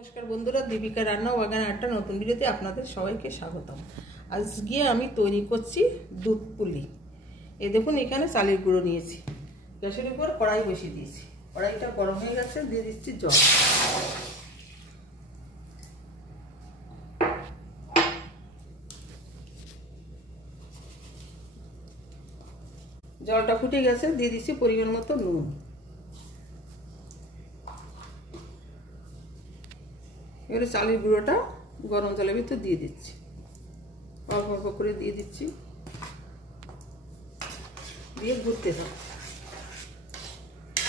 নমস্কার বন্ধুরা, দীপিকা রান্না বাগান একটা নতুন ভিডিওতে আপনাদের সবাইকে স্বাগতম। আজকে আমি তৈরি করছি দুধ পুলি। এই দেখুন, এখানে চালের গুঁড়ো নিয়েছি, গ্যাসের উপর কড়াই বসিয়ে দিয়েছি। কড়াইটা গরম হয়ে গেছে, দিয়ে দিচ্ছি জল। জলটা ফুটে গেছে, দিয়ে দিচ্ছি পরিমাণ মতো নুন। এবারে চালের গুঁড়োটা গরম জলের ভিতর দিয়ে দিচ্ছি, অল্প অল্প করে দিয়ে দিচ্ছি, দিয়ে ঘুরতে থাক।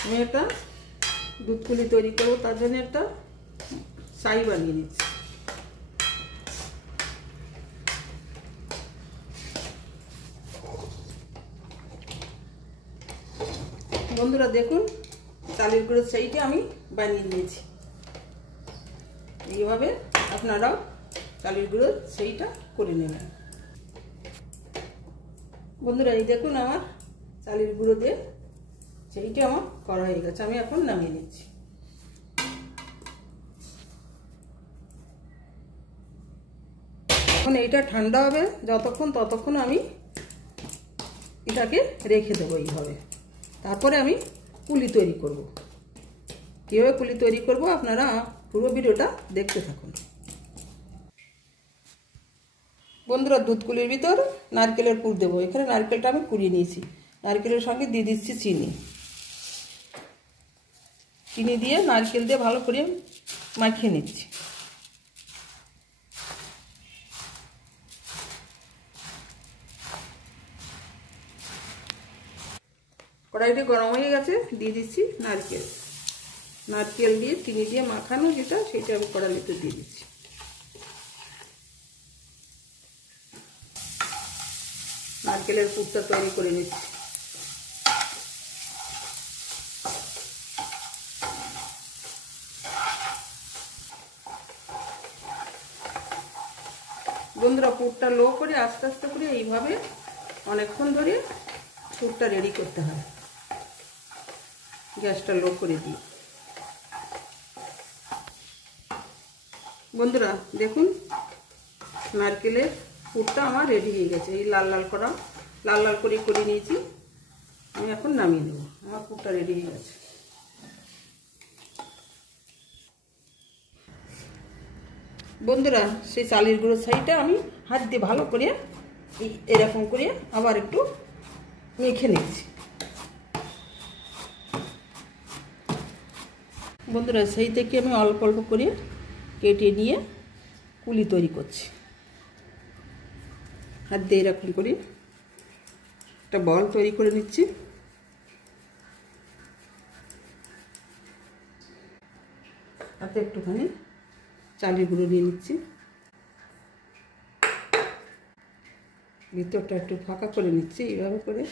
আমি একটা দুধ পুলি তৈরি করবো, তার জন্য একটা ছাই বানিয়ে নিচ্ছি। বন্ধুরা দেখুন, চালের গুঁড়োর ছাইটা আমি বানিয়ে নিয়েছি। এইভাবে আপনারাও চালের গুঁড়োর ছাইটা করে নেবেন। বন্ধুরা এই দেখুন, আমার চালের গুঁড়ো দিয়ে ছাইটা আমার করা হয়ে গেছে। আমি এখন নামিয়ে নিচ্ছি। এখন এইটা ঠান্ডা হবে যতক্ষণ, ততক্ষণ আমি এটাকে রেখে দেবো এইভাবে। তারপরে আমি পুলি তৈরি করব। কীভাবে পুলি তৈরি করব আপনারা পুরো ভিডিওটা দেখতে থাকুন। বন্ধুরা, দুধ পুলির ভিতর নারকেলের পুর দেবো। এখানে নারকেলটা আমি কুড়িয়ে নিয়েছি। নারকেলের সঙ্গে দিয়ে দিচ্ছি চিনি। চিনি দিয়ে নারকেল দিয়ে ভালো করে মাখিয়ে নিচ্ছি। কড়াইটা গরম হয়ে গেছে, দিয়ে দিচ্ছি নারকেল। নারকেল দিয়ে চিনি দিয়ে মাখানো যেটা, সেটা আমি কড়াইতে দিয়ে দিচ্ছি। নারকেলের পুরটা তৈরি করে নিচ্ছি। বন্ধুরা, পুরটা লো করে আস্তে আস্তে করে এইভাবে অনেকক্ষণ ধরে পুরটা রেডি করতে হয়। গ্যাসটা লো করে দিই। বন্ধুরা দেখুন, নারকেলের পুরটা আমার রেডি হয়ে গেছে। এই লাল লাল করে নিয়েছি। আমি এখন নামিয়ে নেব। আমার পুরটা রেডি হয়ে গেছে। বন্ধুরা, সেই চালের গুঁড়ো ছাইটা আমি হাত দিয়ে ভালো করে এরকম করে আবার একটু মেখে নিচ্ছি। বন্ধুরা, সেই থেকে আমি অল্প অল্প করে কেটে নিয়ে পুলি তৈরি করছি। হাত দিয়ে এরকম করে একটা বল তৈরি করে নিচ্ছি। হাতে একটুখানি চালের গুঁড়ো নিয়ে নিচ্ছি। ভিতরটা একটু ফাঁকা করে নিচ্ছি এইভাবে করে।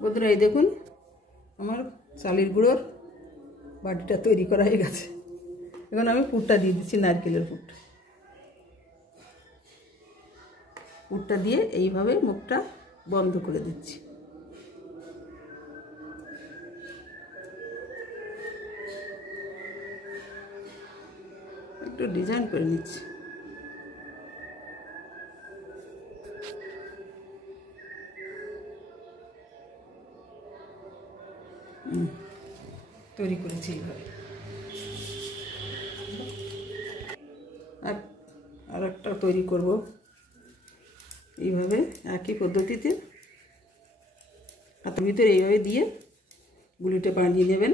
বন্ধুরা এই দেখুন, আমার চালের গুঁড়োর বাটিটা তৈরি করা হয়ে গেছে। এখন আমি পুরটা দিয়ে দিচ্ছি, নারকেলের পুরটা দিয়ে এইভাবে মুখটা বন্ধ করে দিচ্ছি। একটু ডিজাইন করে নিচ্ছি। তৈরি করেছি এইভাবে। আর একটা তৈরি করব এইভাবে, একই পদ্ধতিতে। হাতের ভিতরে এইভাবে দিয়ে গুলিটা বানিয়ে নেবেন।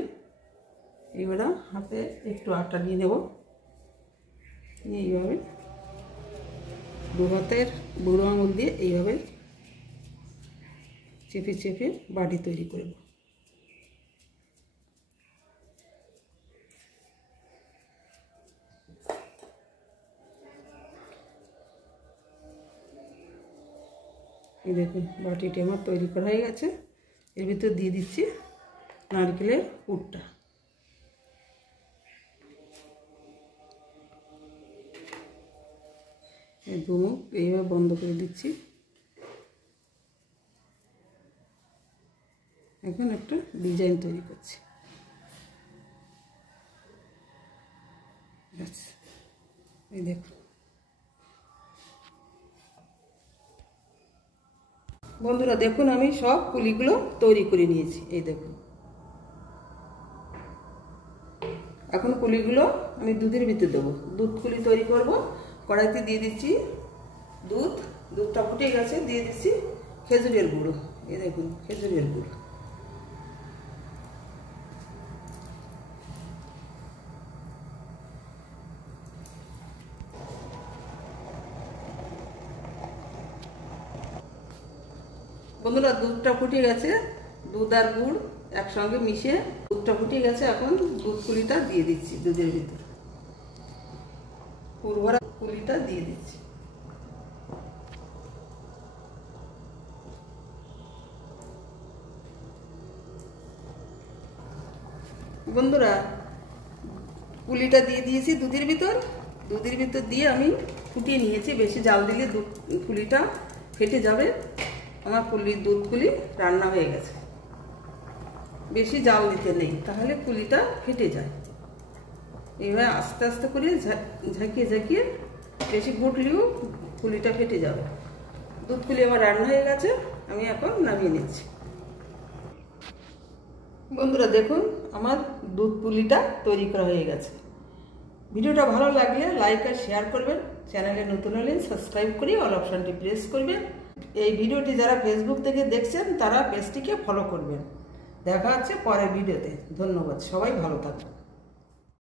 এবার হাতে একটু আটা নিয়ে নেব, নিয়ে এইভাবে দু হাতের বুড়ো আঙুল দিয়ে এইভাবে চেপে চেপে বাটি তৈরি করব। এই দেখুন, বাটিটি আমার তৈরি করা হয়ে গেছে। এর ভিতর দিয়ে দিচ্ছি নারকেলের পুরটা। এই দুমুখ এইভাবে বন্ধ করে দিচ্ছি। এখন একটা ডিজাইন তৈরি করছি। এই দেখুন বন্ধুরা, দেখুন আমি সব পুলিগুলো তৈরি করে নিয়েছি। এই দেখুন, এখন পুলিগুলো আমি দুধের ভিতরে দেবো। দুধ পুলি তৈরি করব। কড়াইতে দিয়ে দিচ্ছি দুধটা ফুটে গেছে, দিয়ে দিচ্ছি খেজুরের গুঁড়ো। এই দেখুন খেজুরের গুঁড়ো। বন্ধুরা, দুধটা ফুটে গেছে, দুধ আর গুড় একসঙ্গে মিশে দুধটা ফুটে গেছে। এখন দুধ পুলিটা দিয়ে দিচ্ছি দুধের ভিতরে, পুরভরা পুলিটা দিয়ে দিচ্ছি। বন্ধুরা, পুলিটা দিয়ে দিয়েছি দুধের ভিতর দিয়ে আমি ফুটিয়ে নিয়েছি। বেশি জাল দিলে পুলিটা ফেটে যাবে। আমার দুধ পুলি রান্না হয়ে গেছে। বেশি জাল দিতে নেই, তাহলে পুলিটা ফেটে যায়। এইভাবে আস্তে আস্তে করে ঝাঁকিয়ে বেশি গুটলেও পুলিটা ফেটে যাবে। দুধ পুলি আমার রান্না হয়ে গেছে, আমি এখন নামিয়ে নিচ্ছি। বন্ধুরা দেখুন, আমার দুধ পুলিটা তৈরি করা হয়ে গেছে। ভিডিওটা ভালো লাগলে লাইক আর শেয়ার করবেন। চ্যানেলে নতুন হলে সাবস্ক্রাইব করে অল অপশনটি প্রেস করবেন। এই ভিডিওটি যারা ফেসবুক থেকে দেখছেন তারা পেজটিকে ফলো করবেন। দেখা হচ্ছে পরের ভিডিওতে। ধন্যবাদ, সবাই ভালো থাকবেন।